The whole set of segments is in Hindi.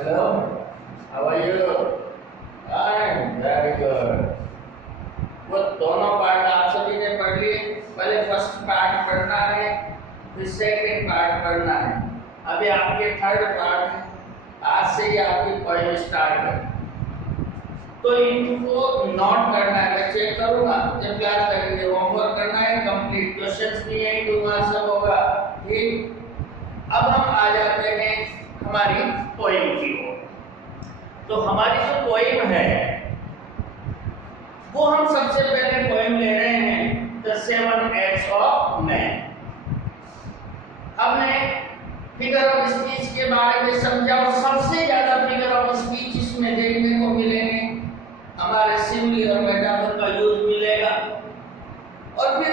Hello, how are you? I'm very good. वो दोनों पार्ट आप सभी ने पढ़ लिए। पहले फर्स्ट पार्ट पढ़ना है, फिर सेकंड पार्ट पढ़ना है। अभी आपके थर्ड पार्ट है। आज से ही आपकी पोएम स्टार्ट है, तो इनको नोट करना है। मैं चेक करूंगा जब क्लास लगेगी। होमवर्क करना है कंप्लीट, क्वेश्चंस भी यही दूंगा, सब होगा ठीक। अब हम आ जाते हैं हमारी पोएम की ओर। तो हमारी जो पोएम है वो हम सबसे पहले पोएम ले रहे हैं द 7 Acts of Man। हमने फिगर ऑफ स्पीच के बारे में समझा और सबसे ज्यादा फिगर ऑफ स्पीच इसमें देखने को मिलेंगे, हमारे सिमिली और मेटाफर का यूज मिलेगा। और फिर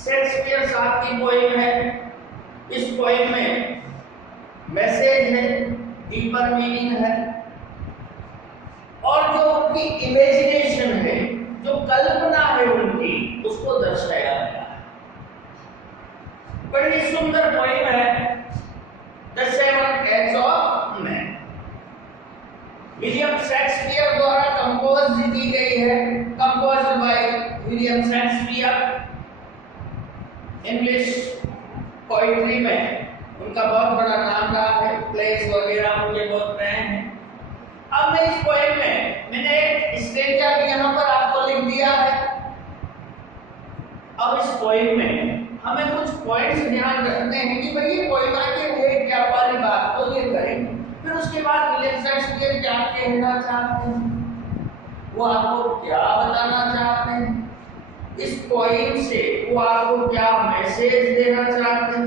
शेक्सपियर साहब की पोएम है। इस पोएम में मैसेज है, डीपर मीनिंग है, और जो उनकी इमेजिनेशन है, जो कल्पना है उनकी, उसको दर्शाया गया है। बड़ी सुंदर पोएम है the 7 Acts of Man। William Shakespeare द्वारा कंपोज की गई है, composed by William Shakespeare. English poetry में उनका बहुत बड़ा नाम रहा है, प्लेस वगैरह उनके बहुत रहे हैं। अब मैं इस पोएम में मैंने एक स्टेंजा भी यहाँ पर आपको लिख दिया है। अब इस पोएम में हमें कुछ पॉइंट्स ध्यान रखने हैं कि भाई ये पोएम आखिर है क्या। पहली बात तो ये करेंगे, फिर उसके बाद विलियम शेक्सपियर क्या कहना चाहते हैं, वो आपको क्या बताना चाहते हैं, इस पोएम से वो आपको क्या मैसेज देना चाहते हैं,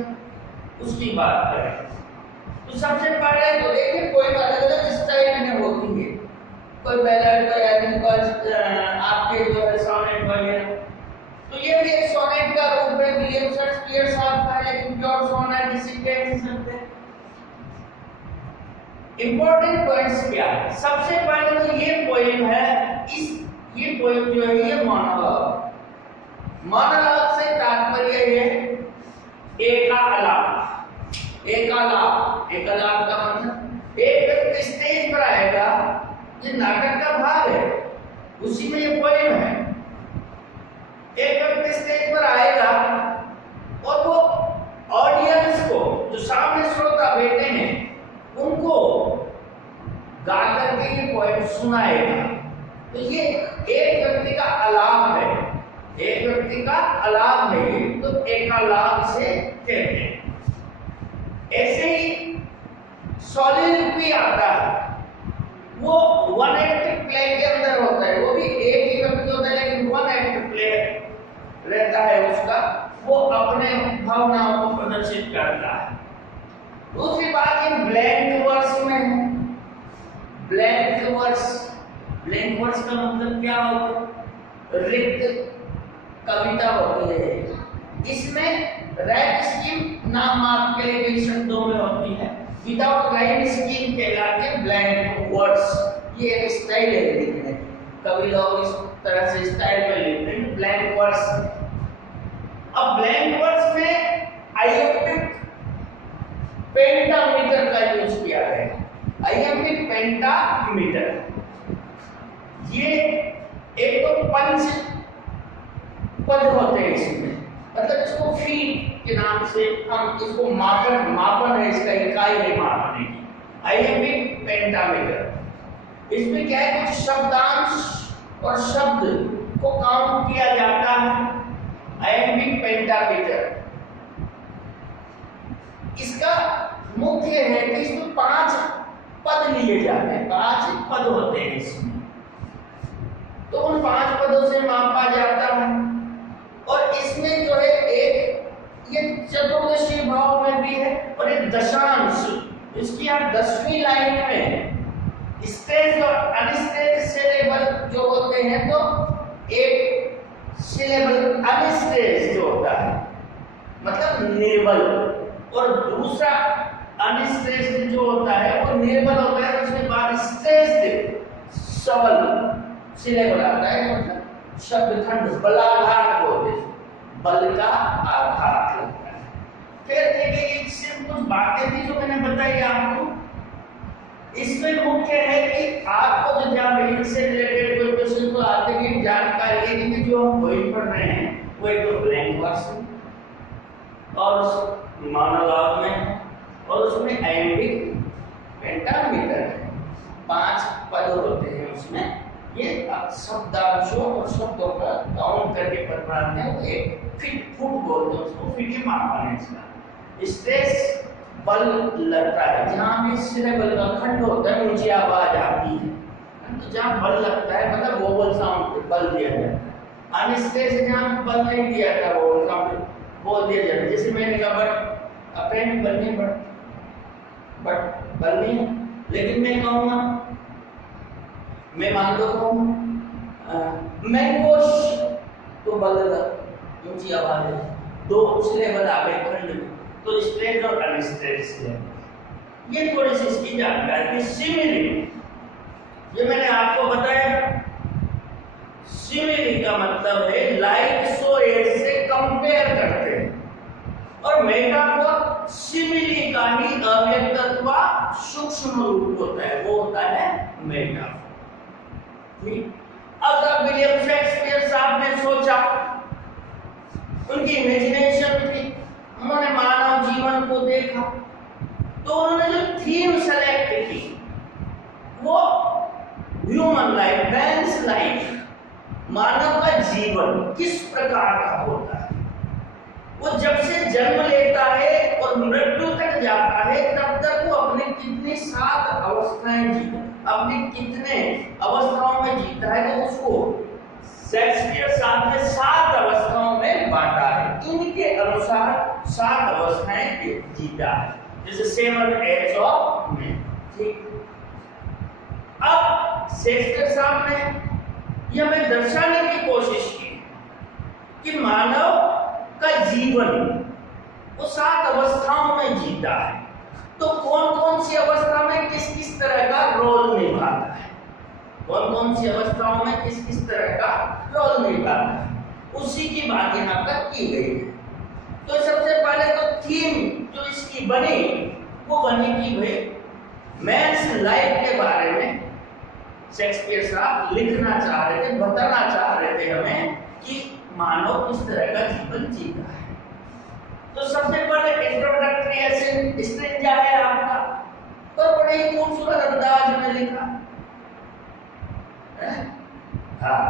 उसकी बात करें। तो सबसे पहले तो देखिए पोएम अलग अलग स्टाइल में होती है। कोई बैलेड, कोई एपिक, आपके जो है सोनेट वगैरह। तो ये भी एक सोनेट का रूप है, विलियम शेक्सपियर साहब का, लेकिन प्योर सोनेट इसे कह नहीं सकते। इंपॉर्टेंट पॉइंट्स क्या है? सबसे पहले तो ये पोएम है, ये पोएम जो है ये मोनोलॉग। मोनोलॉग से तात्पर्य है एकालाप। एकालाप, एकालाप का मतलब एक व्यक्ति स्टेज पर आएगा, ये नाटक का भाग है, उसी में ये पोएम है। एक व्यक्ति स्टेज पर आएगा और वो ऑडियंस को, जो सामने श्रोता बैठे हैं, उनको गा करके ये पोएम सुनाएगा। तो ये एक व्यक्ति का आलाप है, एक व्यक्ति का आलाप है, तो एकालाप से कहते हैं। ऐसे ही सॉलिलोक्वी आता है, वो वन एक्ट प्ले के अंदर होता है। वो भी एक ही व्यक्ति होता है, लेकिन वन एक्ट प्ले रहता है उसका, वो अपने भावनाओं को प्रदर्शित करता है। दूसरी बात ये ब्लैंक वर्स में है। ब्लैंक वर्स, ब्लैंक वर्स का मतलब क्या होता है? रिक्त कविता होती है। इसमें राइम स्कीम नाम मात्र के लिए कई शब्दों में होती है, विदाउट राइम स्कीम कहलाते हैं ब्लैंक वर्ड्स। ये एक स्टाइल है लिखने की, कवि लोग इस तरह से स्टाइल में लिखते हैं ब्लैंक वर्ड्स। अब ब्लैंक वर्ड्स में आइएम्पिक पेंटामीटर का यूज किया गया। आइएम्पिक पेंटामीटर, ये एक तो पंच पद होते हैं इसमें, मतलब इसको फीट के नाम से हम इसको मापन है, इसका इकाई है मापने की, आइएम्पिक पेंटामीटर। इसमें क्या है, कुछ शब्दांश और शब्द को काउंट किया जाता है। आइएम्पिक पेंटामीटर इसका मुख्य है कि इसमें 5 पद लिए जाते हैं, 5 पद होते हैं इसमें, तो उन 5 पदों से मापा जाता है। और इसमें जो है एक ये चतुर्दशी भाव में भी है और एक दशांश। इसकी आप 10वीं लाइन में स्टेज और अनस्टेज सिलेबल जो होते हैं, तो एक सिलेबल अनस्टेज जो होता है मतलब निर्बल, और दूसरा अनस्टेज जो होता है वो निर्बल होता है। उसके बाद स्टेज सबल सिलेबल आता है, मतलब शब्द खंड बलाघात बोलते हैं, बल का आघात लगता है। फिर देखिए सिर्फ कुछ बातें थी जो मैंने बताई आपको। इसमें मुख्य है कि आपको जो जहाँ से रिलेटेड कोई क्वेश्चन तो आते की जानकारी है कि जो हम वही पढ़ रहे हैं वो एक तो ब्लैंक वर्स और मोनोलॉग में और उसमें आइएम्बिक पेंटामीटर है, 5 पद होते हैं उसमें। ये शब्दांशों और शब्दों का काउंट करके पद बनाते हैं। एक फिट फुट बोलते हैं उसको, फिट ही मापा है इसका। स्ट्रेस बल लगता है जहाँ भी सिलेबल का खंड होता है ऊंची आवाज आती है, तो जहाँ बल लगता है मतलब वोवल साउंड पे बल दिया जाता है। अनस्ट्रेस जहाँ बल नहीं दिया था वोवल साउंड बोल दिया जाता है। जैसे मैंने कहा बट अपेंड बल नहीं बट बल नहीं, लेकिन मैं कहूँगा, मैं मान लो कहूँ मैंगोश तो बल ऊंची आवाज है, 2 सिलेबल आ गए खंड में, तो स्ट्रेस और अनस्ट्रेस है। ये थोड़ी सी इसकी जानकारी। सिमिली, ये मैंने आपको बताया, सिमिली का मतलब है लाइक सो से कंपेयर करते हैं, और मेटाफोर सिमिली का ही अव्यक्त अथवा सूक्ष्म रूप होता है, वो होता है मेटाफोर। ठीक, अब जब विलियम शेक्सपियर साहब ने सोचा, उनकी इमेजिनेशन थी, उन्होंने मानव जीवन को देखा, तो उन्होंने जो थीम सेलेक्ट की वो ह्यूमन लाइफ, मैन्स लाइफ, मानव का जीवन किस प्रकार का होता है। वो जब से जन्म लेता है और मृत्यु तक जाता है तब तक वो अपने कितनी 7 अवस्थाएं जीता, अपनी कितने अवस्थाओं में जीता है, तो उसको शेक्सपियर साहब ने 7 अवस्थाओं में बांटा है। इनके अनुसार 7 अवस्थाएं जीता है, जैसे 7 एज ऑफ मैन। ठीक, अब शेक्सपियर साहब ने यह हमें दर्शाने की कोशिश की कि मानव का जीवन वो 7 अवस्थाओं में जीता है, तो कौन कौन सी अवस्था में किस किस तरह का रोल निभाता है, कौन कौन सी अवस्थाओं में किस किस तरह का रोल निभाता है, उसी की बात यहाँ पर की गई है। तो सबसे पहले तो थीम जो इसकी बनी वो बनी कि भाई मैन्स लाइफ के बारे में शेक्सपियर साहब लिखना चाह रहे थे, बताना चाह रहे थे हमें कि मानव किस तरह का जीवन जीता है। तो सबसे पहले इंट्रोडक्टरी स्ट्रेंजा है आपका, तो बड़े ही खूबसूरत अंदाज में लिखा, हाँ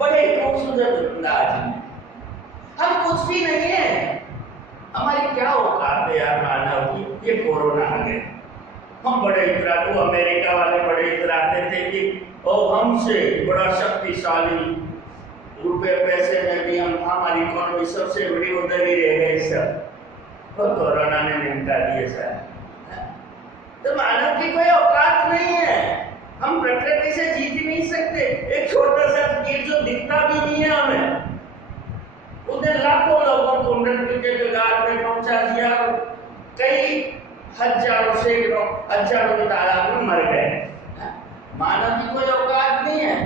बड़े खूबसूरत अंदाज में। हम कुछ भी नहीं है, हमारी क्या औकात है यार मानव की। ये कोरोना आ गया, हम बड़े इतराते, अमेरिका वाले बड़े इतराते थे कि ओ हमसे बड़ा शक्तिशाली, रुपए पैसे में भी हम, हमारी इकोनॉमी सबसे बड़ी, उधर ही रह गई सब, तो कोरोना ने निपटा दिए सर। तो मानव की कोई औकात नहीं है, हम प्रकृति से जीत ही नहीं सकते। एक छोटा सा कीट जो दिखता भी नहीं है हमें, उसने लाखों लोगों को मृत्यु के कगार पे पहुंचा दिया, कई हजारों सैकड़ों हजारों की तादाद में मर गए। मानव की कोई औकात नहीं है,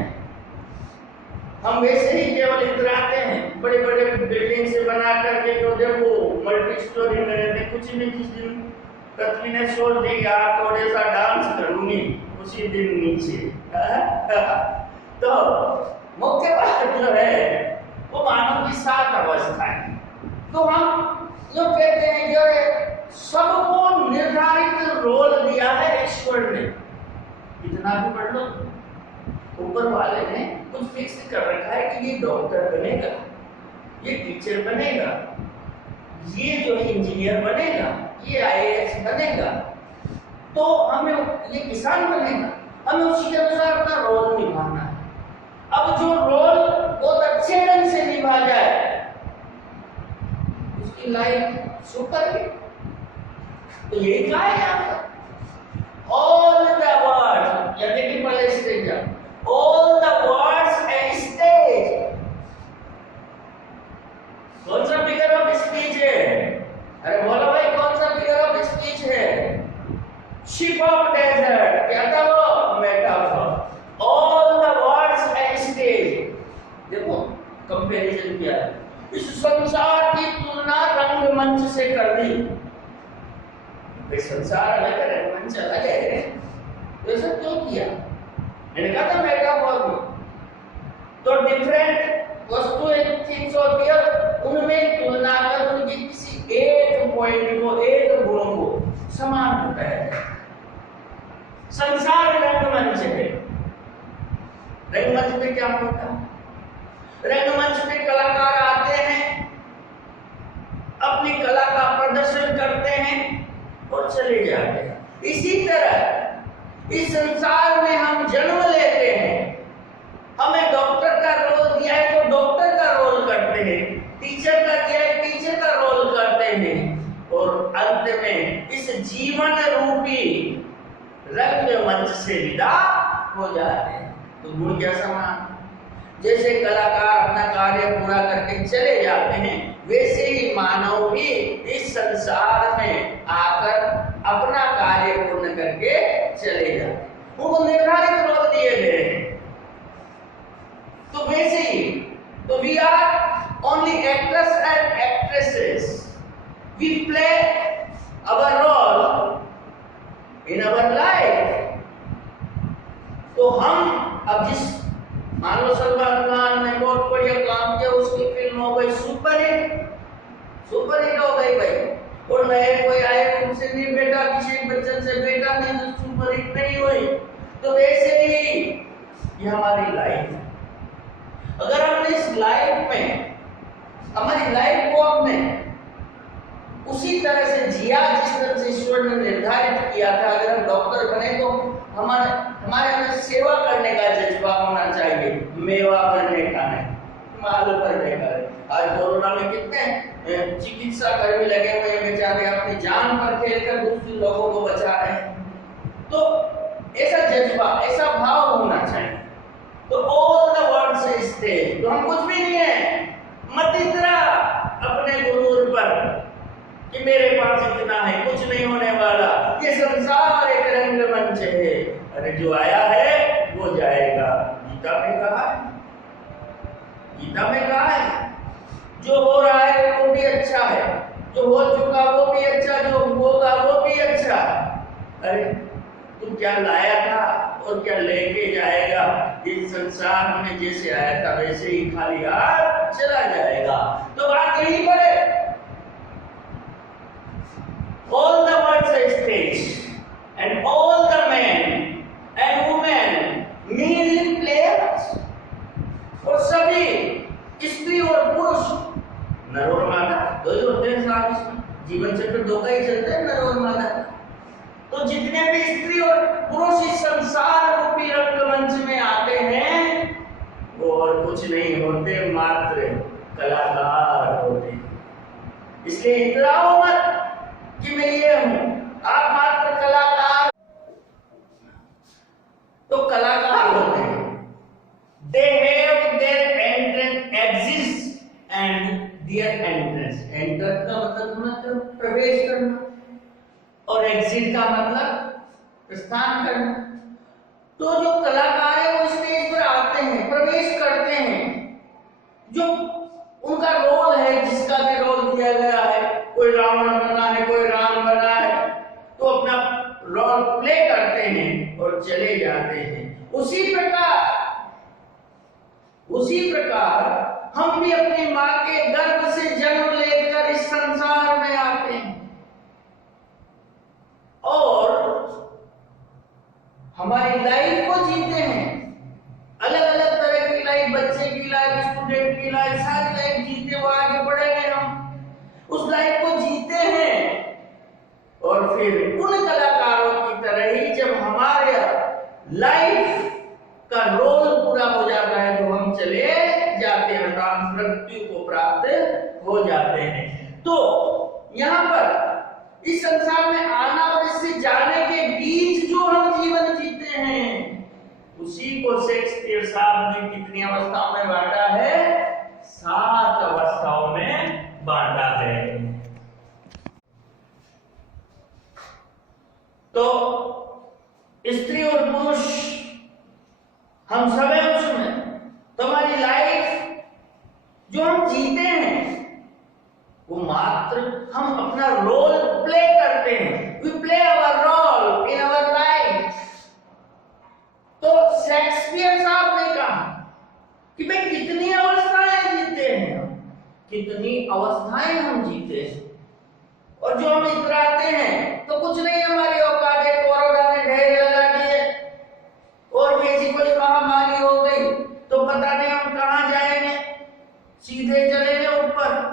हम वैसे ही केवल इतराते हैं, बड़े बड़े बिल्डिंग से बना करके, तो देखो मल्टी स्टोरी में रहते। कुछ नहीं, जिस दिन पृथ्वी ने छोड़ दी कि आप थोड़े सा डांस करूंगी, उसी दिन नीचे। तो मुख्य बात जो है वो मानव की 7 अवस्था है। तो हम जो कहते हैं जो सबको निर्धारित रोल दिया है ईश्वर ने, इतना भी पढ़ लो, ऊपर वाले ने कुछ फिक्स कर रखा है कि ये डॉक्टर बनेगा, ये टीचर बनेगा, ये जो इंजीनियर बनेगा, ये आईएएस बनेगा, तो हमें ये किसान बनेगा, हमें उसी के अनुसार अपना रोल निभाना है। अब जो रोल बहुत अच्छे ढंग से निभा जाए उसकी लाइफ सुपर हिट। तो यही कहा है आपका ऑल द वर्ड्स, या देखिए पहले स्टेज जा, all the words and stage. कौन सा फिगर ऑफ स्पीच है? अरे बोलो भाई, कौन सा फिगर ऑफ स्पीच है? शिप ऑफ डेजर्ट, क्या था वो? Metaphor. All the words and stage, देखो कंपैरिजन किया है, इस संसार की तुलना रंगमंच से कर दी। संसार अलग है, रंगमंच अलग है। तो ऐसा क्यों किया? मैंने कहा था मेटाफॉर तो डिफरेंट वस्तुएं थिंग्स होती है, उनमें तुलना कर उनकी किसी एक पॉइंट को, एक गुण को समान बताया जाए। संसार रंगमंच है। रंगमंच पे क्या होता है? रंगमंच पे कलाकार आते हैं, अपनी कला का प्रदर्शन करते हैं और चले जाते हैं। इसी तरह इस संसार में हम जन्म लेते हैं, हमें डॉक्टर का रोल दिया है तो डॉक्टर का रोल करते हैं, टीचर का दिया है टीचर का रोल करते हैं, और अंत में इस जीवन रूपी रंगमंच से विदा हो जाते हैं। तो गुण क्या समान? जैसे कलाकार अपना कार्य पूरा करके चले जाते हैं, वैसे ही मानव भी इस संसार में आकर अपना कार्य पूर्ण करके चले जाते हैं। उनको निर्धारित रोल दिए गए हैं। तो वैसे ही तो we are only actors and actresses, we play our role in our life. तो हम अब जिस मान लो सलमान खान ने बहुत बढ़िया काम किया, उसकी फिल्म हो गई सुपर हिट हो गई भाई, और नए कोई आए उनसे नहीं बेटा, अभिषेक बच्चन से बेटा नहीं तो सुपर हिट नहीं हुई। तो वैसे ही ये हमारी लाइफ है। अगर हमने इस लाइफ में हमारी लाइफ को हमने उसी तरह से जिया जिस तरह से ईश्वर ने निर्धारित किया था, अगर हम डॉक्टर बने तो हमारे अंदर सेवा करने का जज्बा होना चाहिए, मेवा भरने का नहीं, माल भरने का नहीं। आज कोरोना में कितने चिकित्सा कर्मी लगे हुए हैं, बेचारे अपनी जान पर खेलकर दूसरे लोगों को बचा रहे हैं। तो ऐसा जज्बा, ऐसा भाव होना चाहिए। तो ऑल द वर्ल्ड से स्टेज, तो हम कुछ भी नहीं है, मत इतरा अपने गुरूर पर कि मेरे पास इतना है, कुछ नहीं होने वाला, ये संसार एक रंगमंच है। अरे जो आया है वो जाएगा। गीता में कहा है, गीता में कहा है जो हो रहा है वो भी अच्छा है, जो हो चुका वो भी अच्छा, जो होगा वो भी अच्छा। अरे तू क्या लाया था और क्या लेके जाएगा? इस संसार में जैसे आया था वैसे ही खाली हाथ चला जाएगा। तो बात यही पर है, all the world's a stage and all the men and women merely players। और सभी स्त्री और पुरुष, नर और मादा दो ही होते हैं साथ, जीवन चक्र दो का ही चलता है, नर और मादा। तो जितने भी स्त्री और पुरुष इस संसार रूपी रंगमंच में आते हैं वो और कुछ नहीं होते, मात्र कलाकार होते। इसलिए इतराओ मत कि मैं ये हूं, आप मात्र कलाकार। तो कलाकार होते हैं, they have their entrance exists and their entrance, enter का मतलब प्रवेश करना और एग्जिट का मतलब प्रस्थान करना। तो जो कलाकार है वो स्टेज पर आते हैं, प्रवेश करते हैं, जो उनका रोल है, जिसका भी रोल दिया गया है, कोई रावण बना है, कोई राम बना है, तो अपना रोल प्ले करते हैं और चले जाते हैं। उसी प्रकार हम भी अपनी माँ के गर्भ से जन्म लेकर इस संसार में आते हैं और हमारी लाइफ को जीते हैं। अलग अलग तरह की लाइफ, बच्चे की लाइफ, स्टूडेंट की लाइफ, सारी लाइफ जीते हुए आगे बढ़ेंगे। हम उस लाइफ को जीते हैं और फिर उन कलाकारों की तरह ही जब हमारे लाइफ का रोल पूरा हो जाता है तो हम चले जाते हैं, मृत्यु को प्राप्त हो जाते हैं। तो यहाँ पर इस संसार में आना और इससे जाने के बीच जो हम जीवन जीते हैं उसी को शेक्सपियर साहब ने कितनी अवस्थाओं में बांटा है? 7 अवस्थाओं में बांटा है। तो स्त्री और पुरुष हम सब हैं उसमें। तो हमारी लाइफ जो हम जीते हैं वो मात्र हम अपना रोल प्ले करते हैं। We play our role in our life. अवस्थाएं हम जीते हैं। और जो हम इतराते हैं तो कुछ नहीं हमारी औकात है, कोरोना ने ढेर लगा दिए और कैसी कोई महामारी हो गई तो पता नहीं हम कहां जाएंगे, सीधे चलेंगे ऊपर।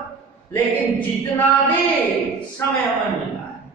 लेकिन जितना भी समय हमें मिला है,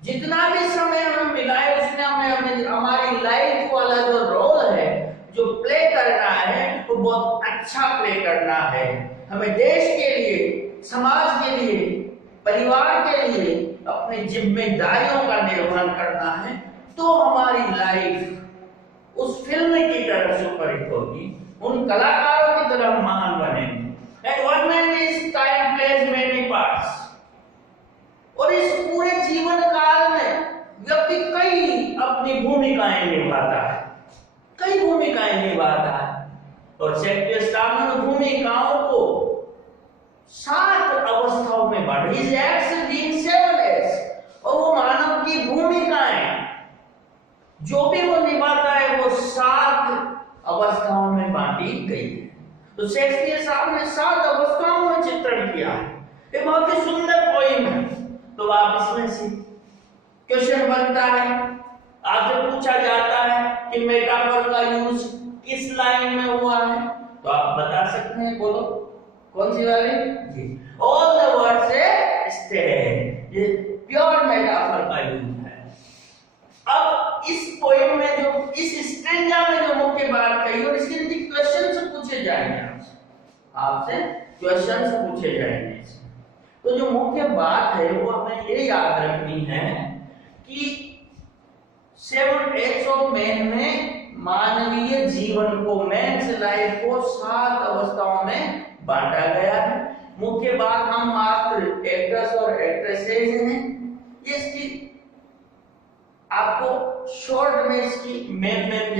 जितना भी समय हमें मिला है, उसमें हमें हमारी लाइफ वाला जो रोल है, जो प्ले करना है, वो बहुत अच्छा प्ले करना है। हमें देश के लिए, समाज के लिए, परिवार के लिए अपनी जिम्मेदारियों का निर्वहन करना है। तो हमारी लाइफ उस फिल्म की तरह सुपरहिट होगी, उन कलाकारों की तरह महान बनेंगे। And one man is time plays many parts. और इस पूरे जीवन काल में व्यक्ति कई अपनी भूमिकाएं निभाता है, कई भूमिकाएं निभाता है। और शेक्सपियर साहब ने भूमिकाओं को 7 अवस्थाओं में बांटा। His acts being 7 acts। और वो मानव की भूमिकाएं जो भी वो निभाता है वो 7 अवस्थाओं में बांटी गई है। तो शेक्सपियर साहब ने 7 अवस्थाओं में चित्रण किया है। ये बहुत ही सुंदर पोइम है। तो आप इसमें से क्वेश्चन बनता है, आपसे पूछा जाता है कि मेटाफर का यूज किस लाइन में हुआ है, तो आप बता सकते हैं। बोलो कौन सी वाली जी? ऑल द वर्ड से स्टेड, ये प्योर मेटाफर का यूज है। अब इस पोएम में जो इस स्ट्रेंजा में जो मुख्य बात कही और इसके क्वेश्चन पूछे जाएंगे, आपसे क्वेश्चंस पूछे जाएंगे। तो जो मुख्य बात है वो हमें ये याद रखनी है कि 7 acts ऑफ मैन में मानवीय जीवन को, मैन्स लाइफ को 7 अवस्थाओं में बांटा गया है। मुख्य बात, हम मात्र एक्टर्स और एक्ट्रेसेस हैं। इसकी आपको शॉर्ट में इसकी मैप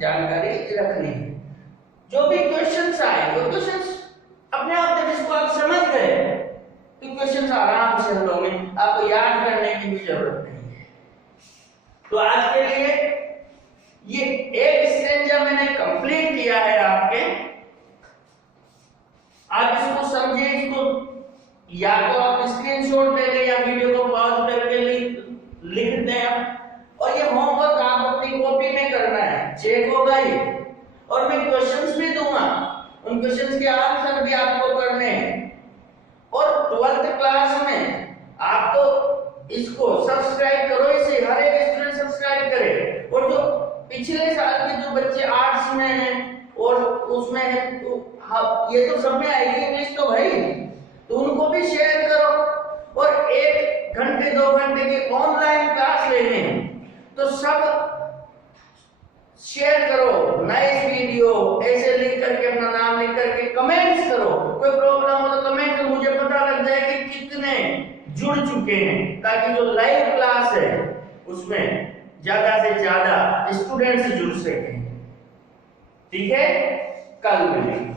जानकारी रखनी है। जो भी क्वेश्चंस आए, वो क्वेश्चंस अपने आप में जिसको आप समझ गए तो क्वेश्चंस आराम से हल होंगे, आपको याद करने की भी जरूरत नहीं है। तो आज के लिए ये एक स्ट्रेंजा मैंने कंप्लीट किया है आपके। आप इसको समझिए, इसको या तो आप स्क्रीनशॉट ले लें या वीडियो को पॉज करके लिख दें। और ये होमवर्क आप अपनी कॉपी में करना है, चेक होगा ये। और मैं क्वेश्चंस भी दूंगा, उन क्वेश्चंस के आंसर भी आपको करने हैं। और 12th क्लास में आप तो इसको सब्सक्राइब करो, इसे हर एक स्टूडेंट सब्सक्राइब करे। और जो पिछले साल के जो बच्चे आर्ट्स में हैं और उसमें हैं, तो हाँ, ये तो सब में आएगी इंग्लिश तो भाई, तो उनको भी शेयर करो। और 1 घंटे 2 घंटे के ऑनलाइन क्लास लेने हैं तो सब शेयर करो। नाइस वीडियो ऐसे लिख करके, अपना नाम लिख करके कमेंट्स करो। कोई प्रॉब्लम हो तो कमेंट में मुझे पता लग जाए कि कितने जुड़ चुके हैं, ताकि जो लाइव क्लास है उसमें ज्यादा से ज्यादा स्टूडेंट्स जुड़ सकें। ठीक है, कल मिलेंगे।